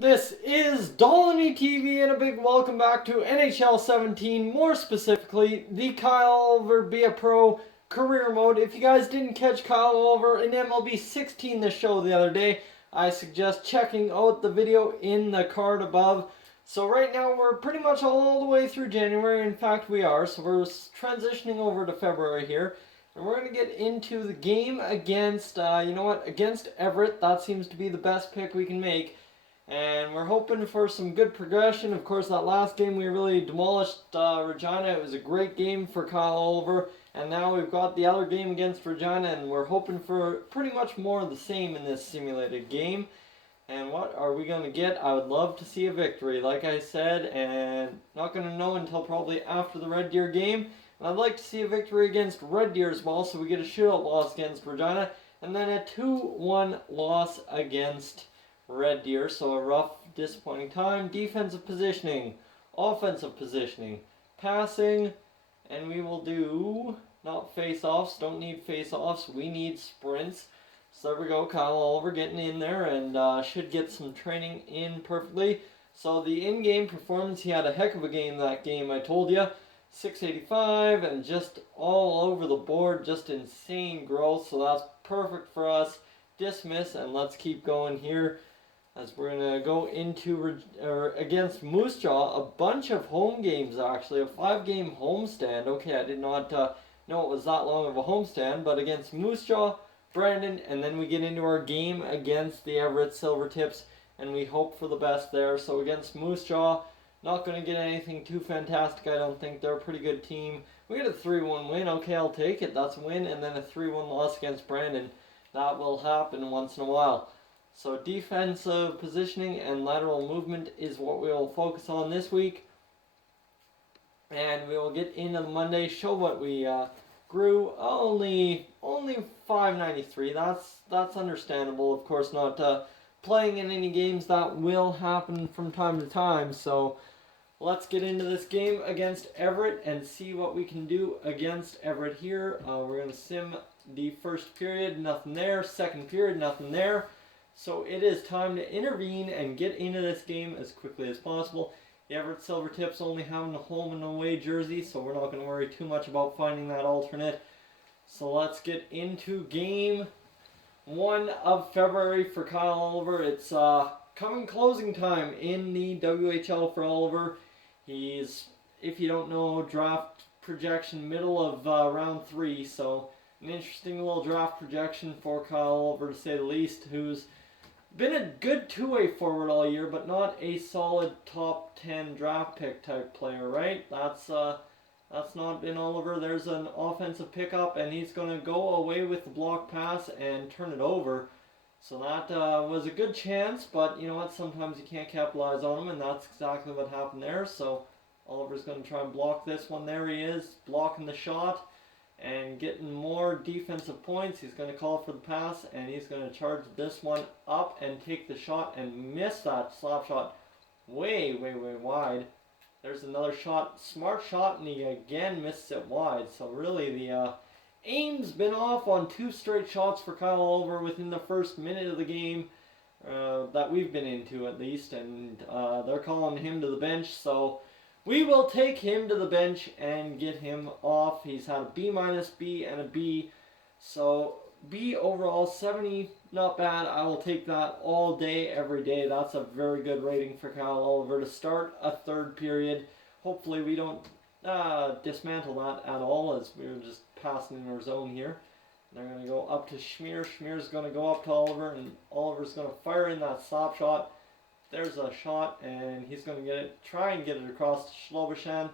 This is Dolany TV and a big welcome back to NHL 17, more specifically, the Kyle Oliver Be a Pro career mode. If you guys didn't catch Kyle Oliver in MLB 16 the show the other day, I suggest checking out the video in the card above. So right now we're pretty much all the way through January, in fact we are, so we're transitioning over to February here. And we're going to get into the game against, against Everett. That seems to be the best pick we can make. And we're hoping for some good progression. Of course, that last game we really demolished Regina. It was a great game for Kyle Oliver. And now we've got the other game against Regina, and we're hoping for pretty much more of the same in this simulated game. And what are we going to get? I would love to see a victory, like I said, and not going to know until probably after the Red Deer game. And I'd like to see a victory against Red Deer as well, so we get a shootout loss against Regina, and then a 2-1 loss against Red Deer. So a rough, disappointing time. Defensive positioning, offensive positioning, passing, and we will do not face-offs. Don't need face-offs. We need sprints. So there we go. Kyle Oliver getting in there and should get some training in perfectly. So the in-game performance, he had a heck of a game that game, I told you. 685 and just all over the board, just insane growth. So that's perfect for us. Dismiss, and let's keep going here as we're going to go into against Moose Jaw, a bunch of home games actually, a 5-game homestand. Okay, I did not know it was that long of a homestand, but against Moose Jaw, Brandon, and then we get into our game against the Everett Silvertips, and we hope for the best there. So against Moose Jaw, not going to get anything too fantastic, I don't think. They're a pretty good team. We get a 3-1 win. Okay, I'll take it. That's a win, and then a 3-1 loss against Brandon. That will happen once in a while. So defensive positioning and lateral movement is what we will focus on this week. And we will get into the Monday, show what we grew. Only 593. That's understandable. Of course, not playing in any games. That will happen from time to time. So let's get into this game against Everett and see what we can do against Everett here. We're going to sim the first period, nothing there. Second period, nothing there. So it is time to intervene and get into this game as quickly as possible. The Everett Silvertips only having a home and away jersey, so we're not going to worry too much about finding that alternate. So let's get into game 1 of February for Kyle Oliver. It's coming closing time in the WHL for Oliver. He's, if you don't know, draft projection middle of round 3, so an interesting little draft projection for Kyle Oliver, to say the least, who's been a good two-way forward all year, but not a solid top 10 draft pick type player, right? That's not been Oliver. There's an offensive pickup, and he's going to go away with the block pass and turn it over. So that was a good chance, but you know what? Sometimes you can't capitalize on them, and that's exactly what happened there. So Oliver's going to try and block this one. There he is, blocking the shot and getting more defensive points. He's going to call for the pass, and he's going to charge this one up and take the shot and miss that slap shot way wide. There's another shot, smart shot, and he again misses it wide. So really the aim's been off on 2 straight shots for Kyle Oliver within the first minute of the game that we've been into at least, and they're calling him to the bench. So we will take him to the bench and get him off. He's had a B-, B, and a B. So B overall, 70, not bad. I will take that all day, every day. That's a very good rating for Kyle Oliver to start a third period. Hopefully we don't dismantle that at all, as we're just passing in our zone here. They're going to go up to Schmier. Schmier's going to go up to Oliver, and Oliver's going to fire in that slap shot. There's a shot, and he's going to try and get it across to Sloboshan.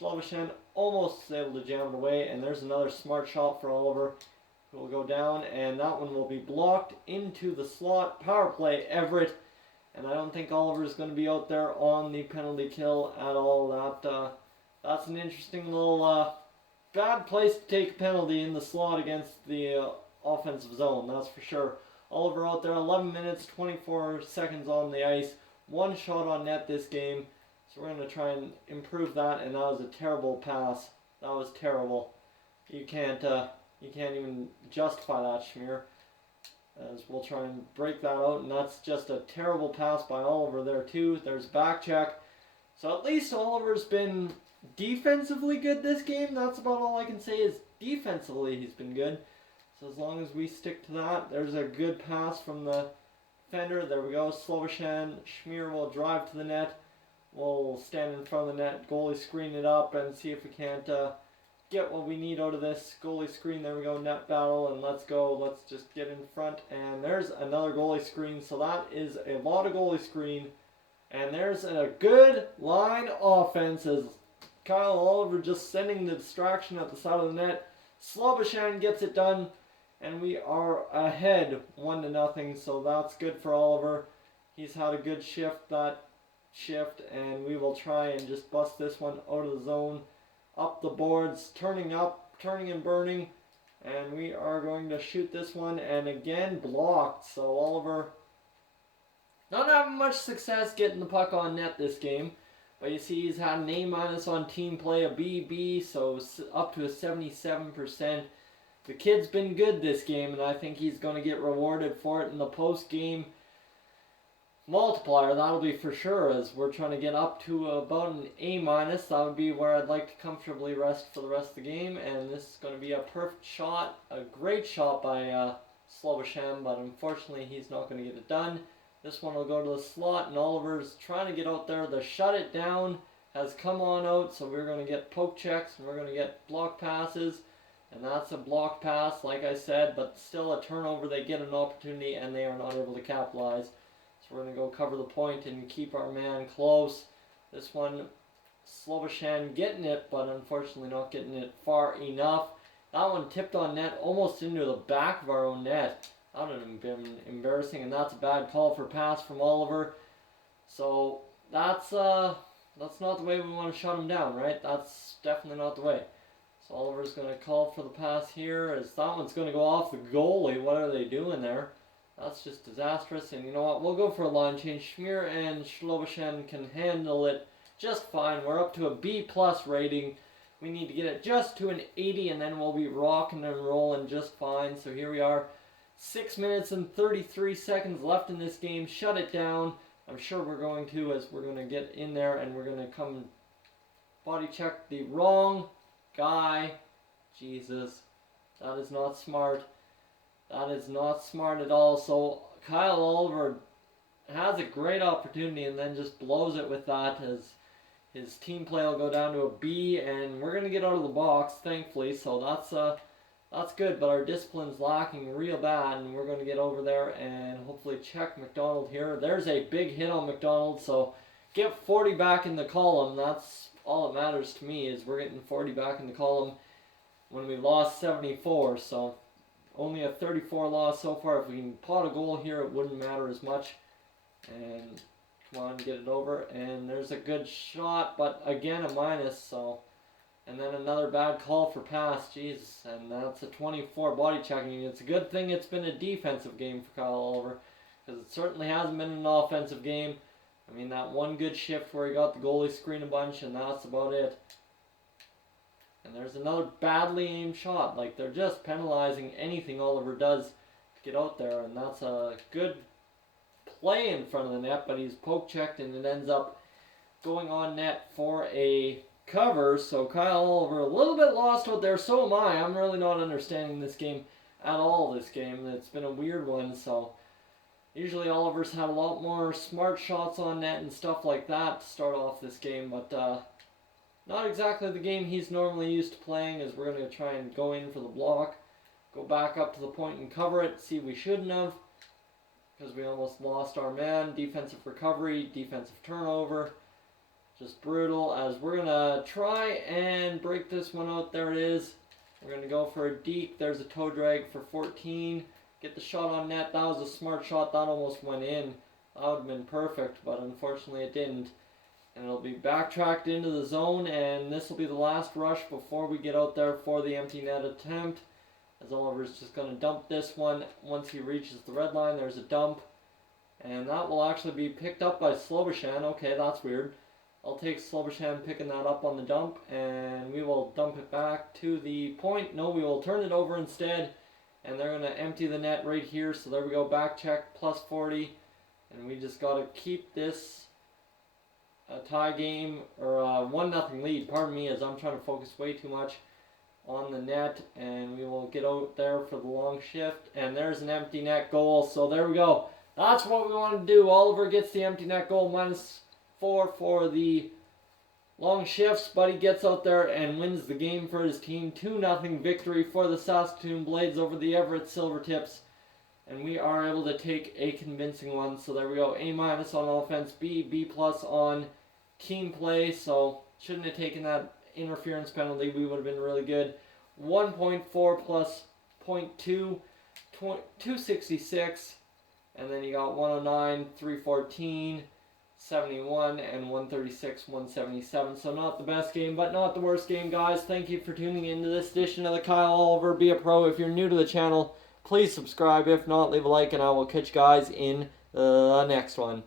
Sloboshan almost able to jam it away, and there's another smart shot for Oliver. It will go down, and that one will be blocked into the slot. Power play, Everett. And I don't think Oliver's going to be out there on the penalty kill at all. That's an interesting little bad place to take a penalty in the slot against the offensive zone, that's for sure. Oliver out there, 11 minutes, 24 seconds on the ice, 1 shot on net this game. So we're going to try and improve that, and that was a terrible pass. That was terrible. You can't even justify that, Schmier. as we'll try and break that out, and that's just a terrible pass by Oliver there too. There's back check. So at least Oliver's been defensively good this game. That's about all I can say is defensively he's been good. So as long as we stick to that, there's a good pass from the defender. There we go. Slovachan, Schmier will drive to the net. We'll stand in front of the net, goalie screen it up, and see if we can't get what we need out of this goalie screen. There we go, net battle, and let's go. Let's just get in front, and there's another goalie screen. So that is a lot of goalie screen, and there's a good line offense as Kyle Oliver just sending the distraction at the side of the net. Slovachan gets it done, and we are ahead 1-0. So that's good for Oliver. He's had a good shift and we will try and just bust this one out of the zone. Up the boards, turning and burning, and we are going to shoot this one, and again blocked. So Oliver not having much success getting the puck on net this game, but you see he's had an A- on team play, a B, so up to a 77%. The kid's been good this game, and I think he's going to get rewarded for it in the post-game multiplier. That'll be for sure, as we're trying to get up to about an A-. That would be where I'd like to comfortably rest for the rest of the game, and this is going to be a perfect shot, a great shot by Slovachan, but unfortunately he's not going to get it done. This one will go to the slot, and Oliver's trying to get out there. The shut it down has come on out, so we're going to get poke checks, and we're going to get block passes, and that's a block pass, like I said, but still a turnover. They get an opportunity, and they are not able to capitalize. So we're going to go cover the point and keep our man close. This one, Slovachan getting it, but unfortunately not getting it far enough. That one tipped on net, almost into the back of our own net. That would have been embarrassing, and that's a bad call for pass from Oliver. So that's not the way we want to shut him down, right? That's definitely not the way. So Oliver's going to call for the pass here, as that one's going to go off the goalie. What are they doing there? That's just disastrous, and you know what? We'll go for a line change. Schmier and Slovachan can handle it just fine. We're up to a B+ rating. We need to get it just to an 80, and then we'll be rocking and rolling just fine. So here we are. 6 minutes and 33 seconds left in this game. Shut it down. I'm sure we're going to, as we're going to get in there, and we're going to come body check the wrong guy. Jesus. That is not smart. That is not smart at all. So Kyle Oliver has a great opportunity and then just blows it with that, as his team play will go down to a B, and we're going to get out of the box, thankfully. So that's good, but our discipline's lacking real bad, and we're going to get over there and hopefully check McDonald here. There's a big hit on McDonald, so get 40 back in the column. That's all that matters to me, is we're getting 40 back in the column when we lost 74. So only a 34 loss so far. If we can pot a goal here, it wouldn't matter as much. And come on, get it over. And there's a good shot, but again a minus. So, and then another bad call for pass. Jeez, and that's a 24 body checking. It's a good thing it's been a defensive game for Kyle Oliver, because it certainly hasn't been an offensive game. I mean, that one good shift where he got the goalie screen a bunch, and that's about it. And there's another badly aimed shot. Like, they're just penalizing anything Oliver does to get out there. And that's a good play in front of the net, but he's poke checked, and it ends up going on net for a cover. So Kyle Oliver a little bit lost out there. So am I. I'm really not understanding this game at all this game. It's been a weird one. So usually Oliver's had a lot more smart shots on net and stuff like that to start off this game. But not exactly the game he's normally used to playing, as we're going to try and go in for the block. Go back up to the point and cover it. See, we shouldn't have, because we almost lost our man. Defensive recovery, defensive turnover. Just brutal, as we're going to try and break this one out. There it is. We're going to go for a deke. There's a toe drag for 14. Get the shot on net. That was a smart shot. That almost went in. That would have been perfect, but unfortunately it didn't. And it'll be backtracked into the zone, and this will be the last rush before we get out there for the empty net attempt, as Oliver's just going to dump this one. Once he reaches the red line, there's a dump, and that will actually be picked up by Slovachan. Okay, that's weird. I'll take Slovachan picking that up on the dump, and we will dump it back to the point. No, we will turn it over instead, And they're going to empty the net right here. So there we go, back check, plus 40. And we just got to keep this a tie game, or a 1-0 lead. Pardon me, as I'm trying to focus way too much on the net. And we will get out there for the long shift. And there's an empty net goal. So there we go. That's what we want to do. Oliver gets the empty net goal, -4 for the long shifts, but he gets out there and wins the game for his team. 2-0 victory for the Saskatoon Blades over the Everett Silvertips. And we are able to take a convincing one. So there we go. A- on offense, B+ on team play. So shouldn't have taken that interference penalty. We would have been really good. 1.4 plus 0.2, 266. And then you got 109, 314. 71 and 136, 177. So not the best game, but not the worst game, guys. Thank you for tuning in to this edition of the Kyle Oliver Be a Pro. If you're new to the channel, please subscribe. If not, leave a like, and I will catch you guys in the next one.